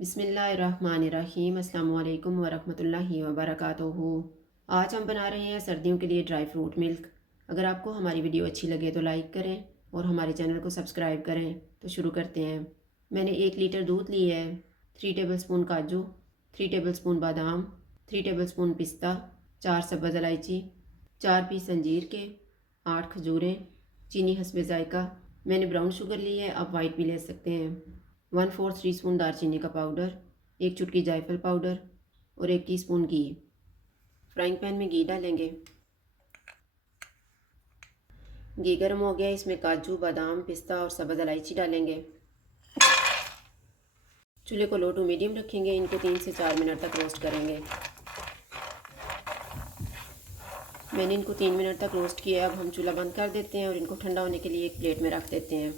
बिस्मिल्लाहिर्रहमानिर्रहीम अस्सलामुअलैकुम वरहमतुल्लाहि वबरकातुहू। आज हम बना रहे हैं सर्दियों के लिए ड्राई फ्रूट मिल्क। अगर आपको हमारी वीडियो अच्छी लगे तो लाइक करें और हमारे चैनल को सब्सक्राइब करें। तो शुरू करते हैं। मैंने 1 लीटर दूध लिया है। 3 टेबलस्पून काजू, 3 टेबलस्पून बादाम, 3 टेबलस्पून पिस्ता, 4 सब्ज़ इलायची, 4 पीस अंजीर के, 8 खजूरें, चीनी हस्बे ज़ायका। मैंने ब्राउन शुगर ली है, आप वाइट भी ले सकते हैं। 1/4 टीस्पून दालचीनी का पाउडर, 1 चुटकी जायफल पाउडर और 1 टीस्पून घी। फ्राइंग पैन में घी डालेंगे। घी गर्म हो गया, इसमें काजू, बादाम, पिस्ता और सब्ज़ इलायची डालेंगे। चूल्हे को लो टू मीडियम रखेंगे। इनको 3 से 4 मिनट तक रोस्ट करेंगे। मैंने इनको 3 मिनट तक रोस्ट किया। अब हम चूल्हा बंद कर देते हैं और इनको ठंडा होने के लिए एक प्लेट में रख देते हैं।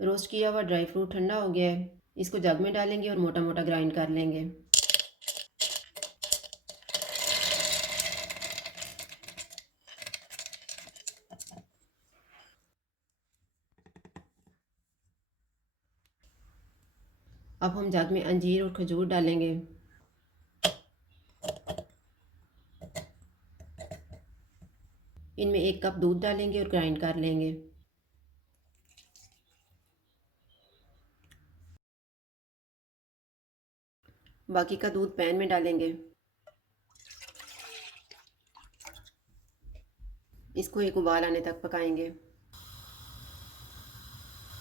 रोस्ट किया हुआ ड्राई फ्रूट ठंडा हो गया है। इसको जग में डालेंगे और मोटा मोटा ग्राइंड कर लेंगे। अब हम जग में अंजीर और खजूर डालेंगे। इनमें 1 कप दूध डालेंगे और ग्राइंड कर लेंगे। बाकी का दूध पैन में डालेंगे। इसको एक उबाल आने तक पकाएंगे।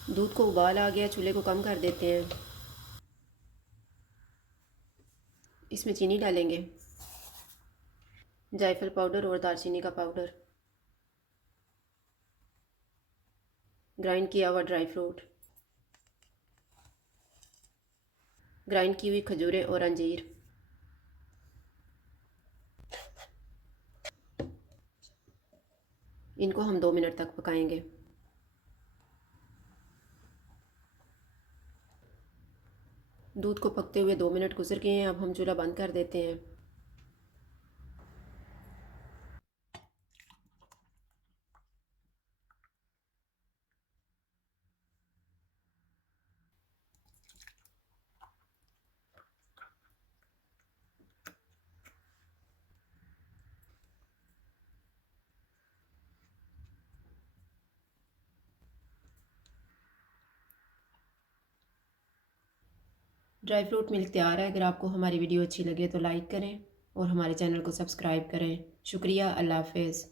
दूध को उबाल आ गया, चूल्हे को कम कर देते हैं। इसमें चीनी डालेंगे, जायफल पाउडर और दालचीनी का पाउडर, ग्राइंड किया हुआ ड्राई फ्रूट, ग्राइंड की हुई खजूरें और अंजीर। इनको हम 2 मिनट तक पकाएंगे। दूध को पकते हुए 2 मिनट गुजर गए हैं। अब हम चूल्हा बंद कर देते हैं। ड्राई फ्रूट मिल्क तैयार है। अगर आपको हमारी वीडियो अच्छी लगे तो लाइक करें और हमारे चैनल को सब्सक्राइब करें। शुक्रिया। अल्लाह हाफ़िज़।